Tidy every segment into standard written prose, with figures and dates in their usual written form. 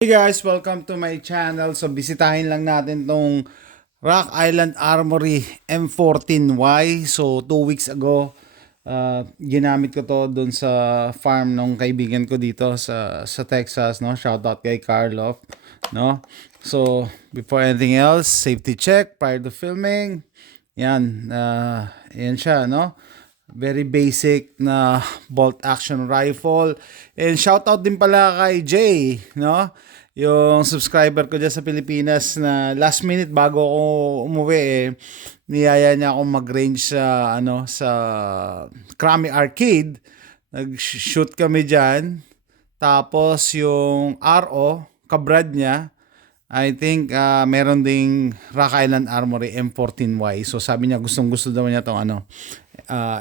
Hey guys, welcome to my channel. So bisitahin lang natin tong Rock Island Armory M14Y. So 2 weeks ago, ginamit ko to dun sa farm ng kaibigan ko dito sa Texas, no? Shout out kay Carlo, no? So before anything else, safety check prior to filming. Yan, yan siya, no? Very basic na bolt action rifle. And shout out din pala kay Jay, no? Yung subscriber ko dyan sa Pilipinas na last minute bago ako umuwi niyaya niya akong mag-range sa Krami Arcade. Nag-shoot kami dyan. Tapos yung RO, kabrad niya, I think meron ding Rock Island Armory M14Y. So sabi niya gustong gusto daw niya tong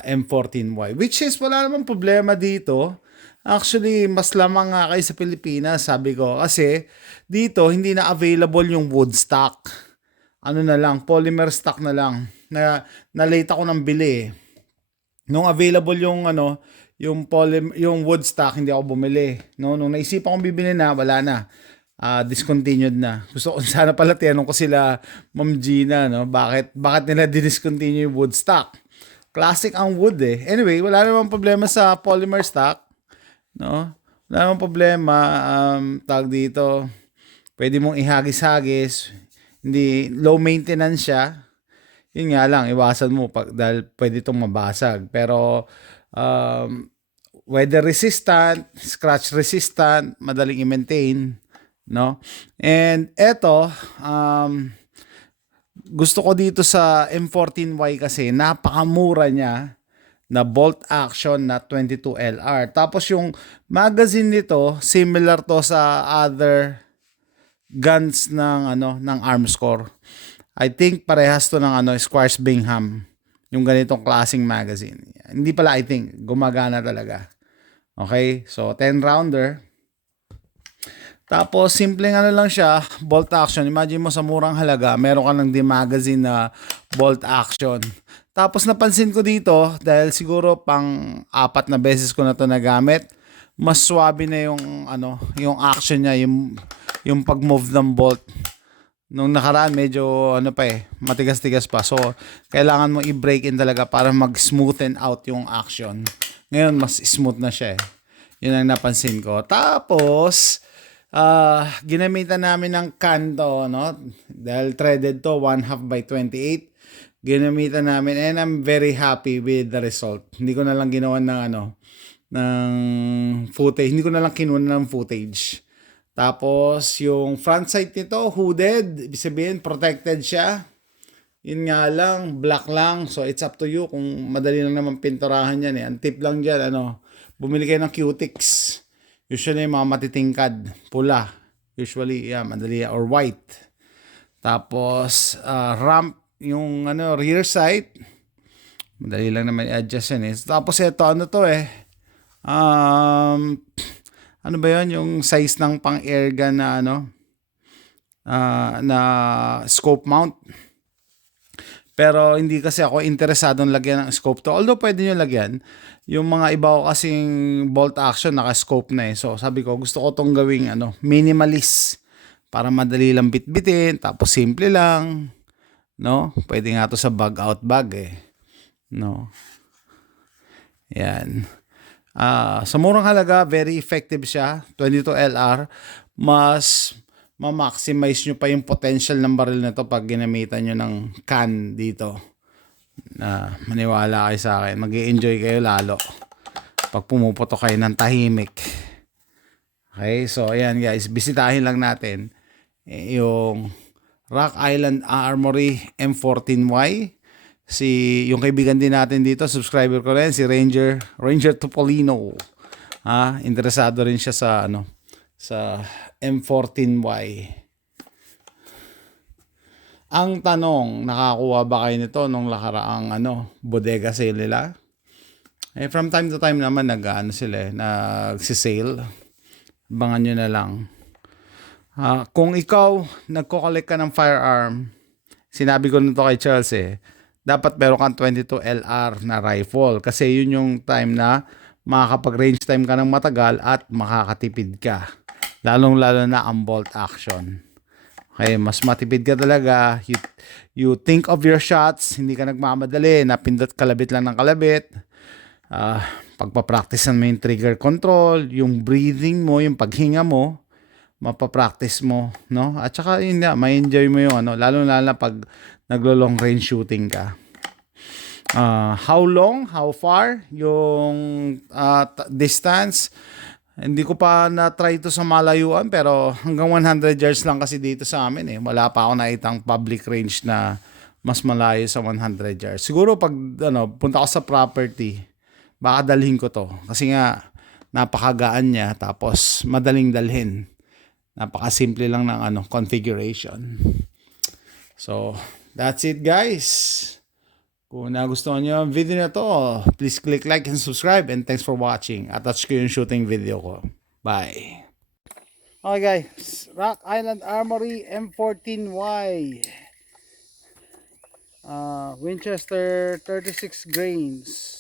M14Y. Which is wala namang problema dito. Actually, mas lamang nga kayo sa Pilipinas, sabi ko. Kasi dito hindi na available yung wood stock. Ano na lang, polymer stock na lang. Na-late ako ng bili. Nung available yung yung wood stock, hindi ako bumili. No, nung naisipan kong bibili na, wala na. Discontinued na. Gusto ko sana pala tinanong ko sila Ma'am Gina, no? Bakit nila discontinue yung wood stock? Classic ang wood eh. Anyway, wala namang problema sa polymer stock, no? Wala namang problema, tag dito. Pwede mong ihagis-hagis. Hindi low maintenance siya. Yun nga lang, iwasan mo dahil pwede itong mabasag. Pero weather resistant, scratch resistant, madaling i-maintain, no? And eto, gusto ko dito sa M14Y kasi napakamura niya na bolt action na 22LR. Tapos yung magazine nito similar to sa other guns ng Armscore. I think parehas to ng Squires Bingham. Yung ganitong klaseng magazine. Hindi pala I think, gumagana talaga. Okay? So 10 rounder. Tapos, simpleng lang siya, bolt action. Imagine mo sa murang halaga, meron ka ng magazine na bolt action. Tapos, napansin ko dito, dahil siguro pang 4 na beses ko na to nagamit, mas swabe na yung action niya, yung pag-move ng bolt. Nung nakaraan, medyo matigas-tigas pa. So, kailangan mo i-break in talaga para mag-smoothen out yung action. Ngayon, mas smooth na siya eh. Yun ang napansin ko. Tapos, ginamitan namin ng kanto, no? Dahil threaded to 1/2 by 28. Ginamitan namin and I'm very happy with the result. Hindi ko na lang ginawa ng footage. Hindi ko na lang kinuha ng footage. Tapos yung front sight nito hooded, ibig sabihin protected siya. Yun nga lang, black lang. So it's up to you kung madali lang naman pinturahan yan eh. Ang tip lang dyan, bumili kayo ng Q-Tix. Usually, mga matitingkad, pula. Usually, madali, or white. Tapos, ramp, yung rear sight. Madali lang naman i-adjust yan eh. Tapos, ito, ano ba yun? Yung size ng pang-air gun na, na scope mount. Pero, hindi kasi ako interesadong lagyan ng scope to. Although, pwede nyo lagyan. Yung mga iba ko kasing bolt action naka-scope na eh. So sabi ko gusto ko tong gawing minimalist para madali lang bitbitin tapos simple lang, no? Pwede nga to sa bag out bag eh. No. Yan. Sa murang halaga, very effective siya. 22LR. Mas ma-maximize nyo pa yung potential ng baril na to pag ginamitan nyo ng can dito. Maniwala kayo sa akin, mag-i-enjoy kayo lalo pag pumuputo kayo ng tahimik. Okay, so ayan guys, bisitahin lang natin yung Rock Island Armory M14Y. Yung kaibigan din natin dito, subscriber ko rin, si Ranger Topolino. Interesado rin siya sa M14Y. Ang tanong, nakakuha ba kayo nito nung nakaraang bodega sale nila? From time to time naman nagsisale. Abangan nyo na lang. Kung ikaw nagko-collect ka ng firearm, sinabi ko nito kay Charles dapat meron kang 22LR na rifle kasi yun yung time na makakapag-range time ka ng matagal at makakatipid ka. Lalong-lalo na ang bolt action. Okay, mas matipid ka talaga. You think of your shots, hindi ka nagmamadali, napindot kalabit lang ng kalabit. Pagpapracticean mo yung trigger control, yung breathing mo, yung paghinga mo, mapapractice mo, no? At saka yun nga, may enjoy mo yung ano, lalo-lalo na pag naglo-long range shooting ka. How long, how far, yung distance, hindi ko pa na-try ito sa malayuan pero hanggang 100 yards lang kasi dito sa amin eh. Wala pa ako nakitang public range na mas malayo sa 100 yards. Siguro pag punta ko sa property, baka dalhin ko to. Kasi nga, napakagaan niya tapos madaling dalhin. Napakasimple lang ng configuration. So, that's it guys. Kung nagustuhan nyo ang video na to, please click like and subscribe and thanks for watching. Attach ko yung shooting video ko. Bye! Okay guys, Rock Island Armory M14Y Winchester 36 grains.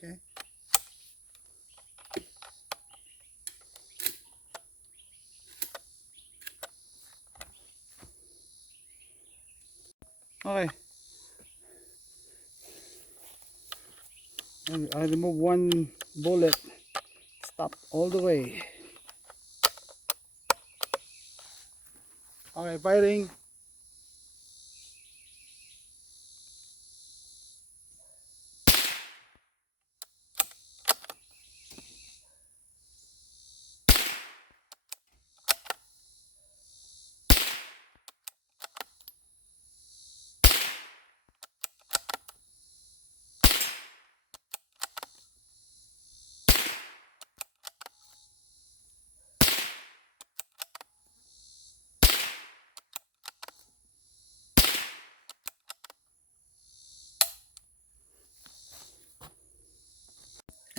Okay. Okay. I remove one bullet. Stop all the way. Okay, firing.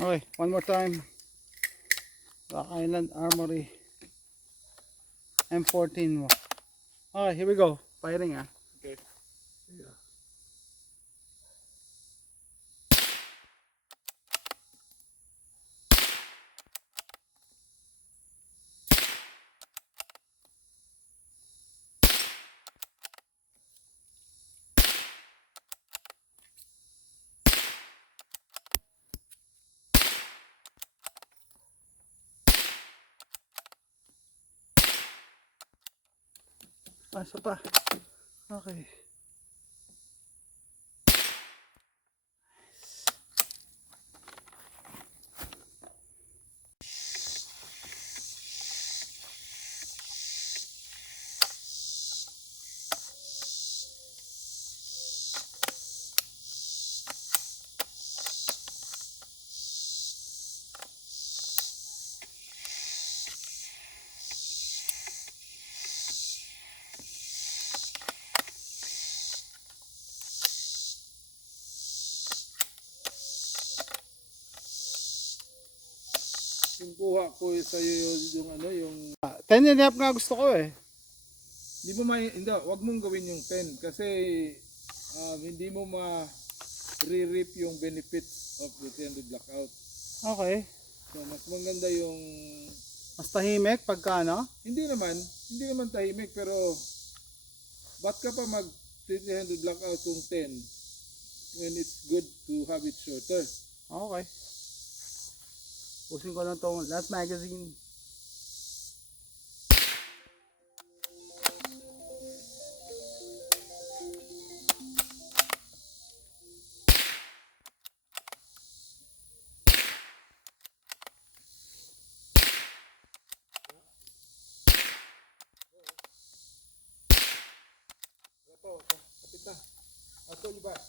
Okay, one more time. Rock Island Armory M14. Okay, here we go. Firing ah. Okay. Yeah. Isa pa. Okay. Yung kuha ko sa iyo yung 10.5 nga gusto ko eh. hindi mo hindi, wag mong gawin yung 10 kasi hindi mo ma-re-reap yung benefits of the 300 blackout. Okay. So mas maganda yung Mas tahimik pagka hindi naman tahimik pero ba't ka pa mag 300 blackout kung 10 when it's good to have it shorter. Okay. Pusin ko lang itong last magazine. Kapit na. I'll call you back.